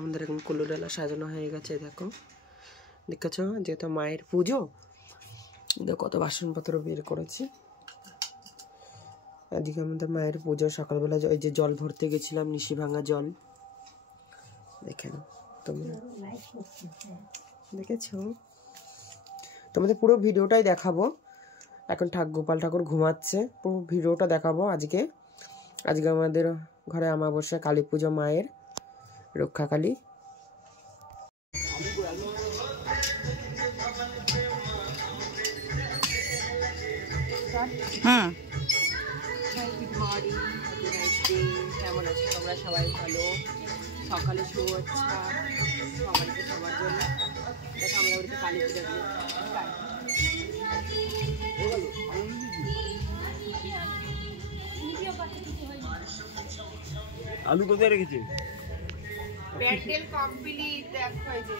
আমাদের এখন কুলো ডালা সাজানো হয়ে গেছে, দেখো দেখেছ, যেহেতু মায়ের পুজো, দেখো কত বাসনপত্র বের করেছি। আজকে আমাদের মায়ের পুজো, সকালবেলা ওই যে জল ভরতে গেছিলাম, নিশি ভাঙা জল, দেখে নাও তোমরা, দেখেছ? তোমাদের পুরো ভিডিওটাই দেখাবো। এখন গোপাল ঠাকুর ঘুমাচ্ছে, পুরো ভিডিওটা দেখাবো আজকে। আজকে আমাদের ঘরে অমাবস্যা, কালী পুজো, মায়ের রক্ষাকালী। কেমন আছো তোমরা? সবাই ভালো? সকালে শুভেচ্ছা সবাইকে, সবার জন্য। দেখো আমরা ওদিকে কালী পুজো দিয়ে আলু কোথায় রেখেছে? প্যান্ডেল কমপ্লিট, দেখো এই যে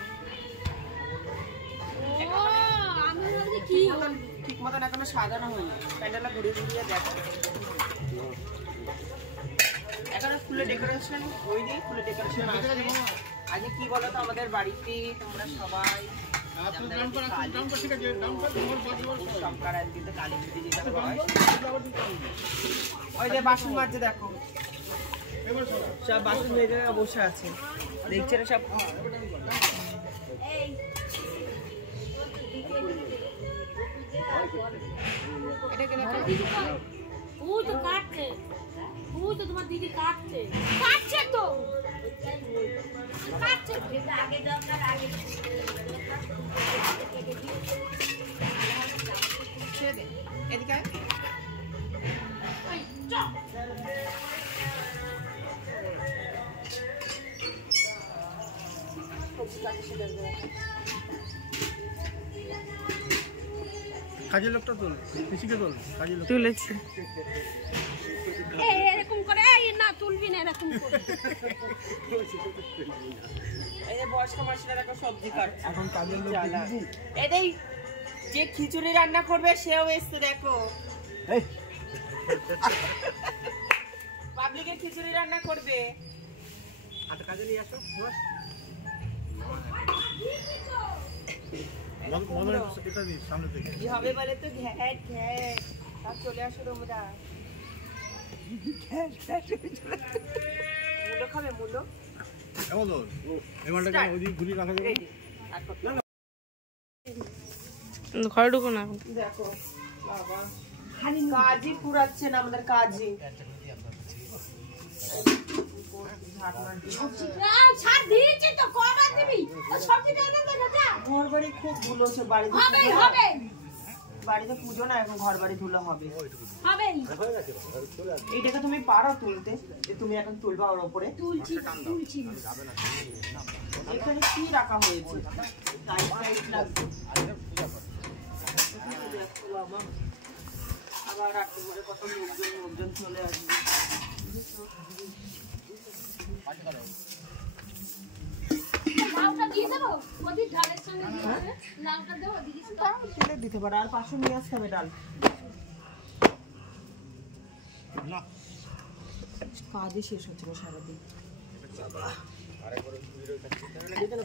ঠিক মতন এখনো সাজানো হয়নি, প্যান্ডেলটা ঘুরিয়ে ঘুরিয়ে দেখো। এখনো ফুলের ডেকোরেশন হয়নি, ফুলের ডেকোরেশন আসবে। আজকে কি বলো তো, আমাদের বাড়িতে তোমরা সবাই সংক্রান্তিতে কালী পুজো যেটা হয়, ওই যে বাসন মাজছে, দেখো সব বাসন মেজে বসে আছে, দেখছে না সব। তোমার দিদি কাটছে কাটছে তো কাটছে আগে দরকার আগে এদিকে কাজের লোকটা তোল, পিসিকে তোল, কাজের লোক তুলেছি। এরকম করে না তুলবি না, এরকম করে এই যে বয়স্ক মাসিরা দেখো সবজি কাটছে, এখন কাজের লোক দেখি। এটাই যে খিচুড়ি রান্না করবে সেও এসছে, দেখো পাবলিকের খিচুড়ি রান্না করবে। আটা কাজে নিয়ে আসো, সামনে থেকে কি হবে বলে তো, ঘ্যাট ঘ্যাট, আর চলে আসো তোমরা। মুলো খাবে? মুলো ঘরে ঢুকো না। দেখো বাবা কাজই পুরাচ্ছে না আমাদের, কাজই ঘর বাড়ি খুব ধুলো, বাড়িতে পুজো না, এখন ঘর বাড়ি ধুলো হবে। এইটাকে তুমি পারো তুলতে, তুমি এখন তুলবা ওর উপরে। এখানে কি রাখা হয়েছে? আবার রাখতে পারে, কত লোকজন চলে আসবে। দিতে পারো, আর 500 নিয়ে আসতে হবে ডাল। কাজই শেষ হচ্ছে না সারাদিন,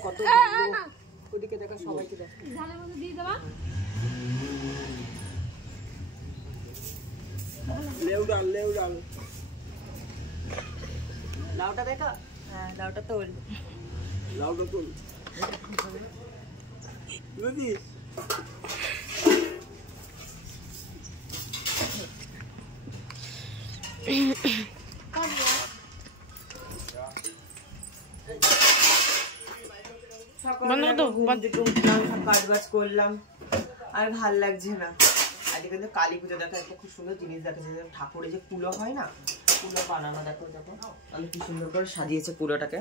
কত ওদিকে দেখা, সবাইকে দেখ। লাউটা দেখা, হ্যাঁ লাউটা তোল, লাউটা তোল। কাজবাজ করলাম আর ভাল লাগছে না। আজকে কিন্তু কালী পুজো, দেখো একটা খুব সুন্দর জিনিস দেখাচ্ছে, ঠাকুরের যে কুলো হয় না, কুলো বানানো, দেখো দেখো আমি কি সুন্দর করে সাজিয়েছে কুলোটাকে,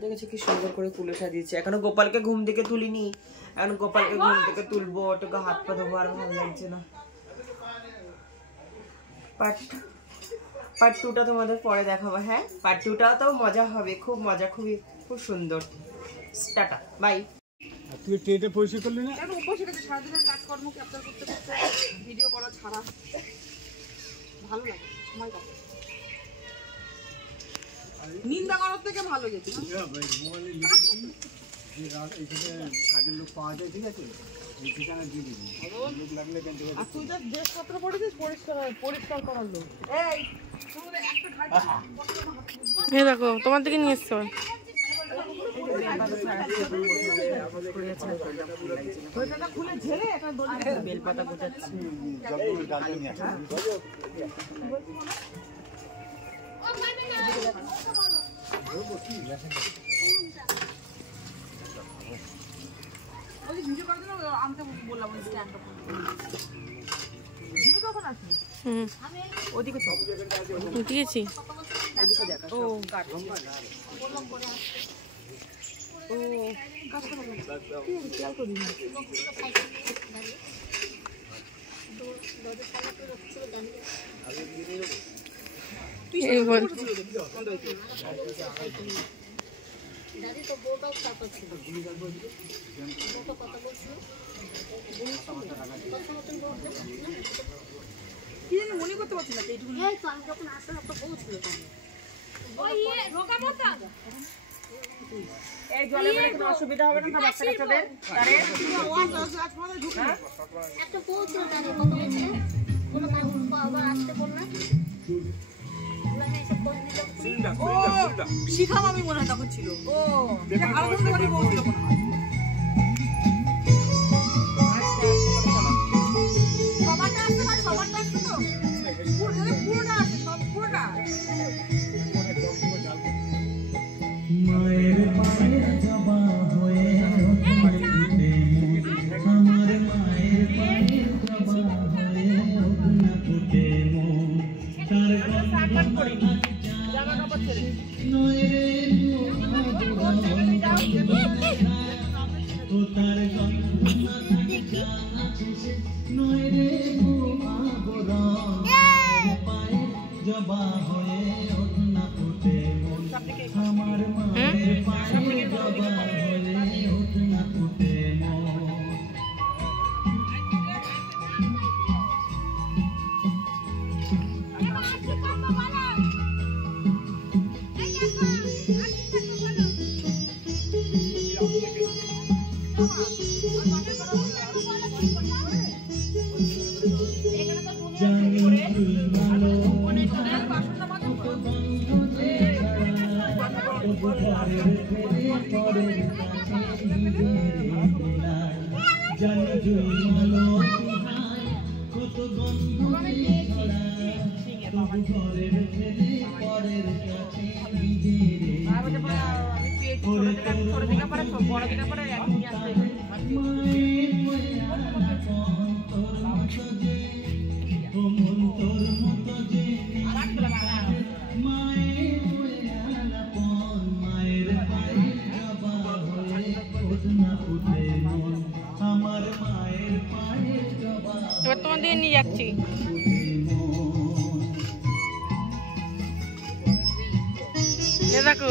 দেখেছি কি সুন্দর করে কুলো সাজিয়েছে। এখনো গোপালকে ঘুম থেকে তুলিনি, এখন গোপালকে ঘুম থেকে তুলবো, ওটাকে হাত পা ধোবো, আর ভালো লাগছে না। পার্ট 2টা তোমাদের পরে দেখাবো। হ্যাঁ, পার্ট 2টাও তো মজা হবে, খুব মজা, খুব সুন্দর। Ta-ta, bye. তুই টেটে পরিষ্কার করলি না? কেন উপস্থিত আছে, সারাদিনের কাজকর্ম ক্যাপচার করতে করতে ভিডিও করা ছাড়া ভালো লাগে, সময় কাটে। নিন্দা করার থেকে ভালো গেছে। কাজের লোক পাওয়া যায়, ঠিক আছে, এই ঠিকানা দিয়ে দিবি, লোক লাগলে কেন আর তুই তো ড্রেসপত্র পরেছিস পরিষ্কার করার লোক। এই তোমাদের একটা ঘাট এই দেখো তোমার দিকে নিয়ে এসছো। খুলে ঝেড়ে একটা বেলপাতা গোছাচ্ছি। ভিডিও করে দিল আনতে বললাম স্ট্যান্ডটা। দিবি কখন আসবি? ওদিকে চল, উঠিয়েছি। ওদিকে দেখ। ও গাছ, ও গাছটা ভালো। কি খেয়াল করি না। এই বল দাদি তো বউটাও চাপা ছিল, বউটা কথা বলছিল, কি জানি মনে করতে পারছি না এইটুকু। এই তো আমি যখন আসলে একটা বউ ছিল তখন। এই জলে মানে কোনো অসুবিধা হবে না তো বাচ্চা কাচ্চাদের? আরে একটা বউ ছিল দাদি, কথা বলছে, কোনো আবার আসতে বললাম, এসে করে নিল। ও শিখা মামি মনে হয় তখন ছিল। ও আলাদা করে বলছিল মনে হয়। সবারটা আসছে না, সবারটা আসছে তো পুরোটা আসছে, সব পুরোটা। মায়ের পায়ে জবা হয়ে আমার মায়ের পায়ে জবা হয়ে না ফুটে মন তার নয় রে ও তার নয় রে পায়ে জবা হয়ে না ফুটে মন আমার মায়ের পায়ে জবা হয়ে না ফুটে মন। এবার তোমার দিকে নিয়ে যাচ্ছি। দেখো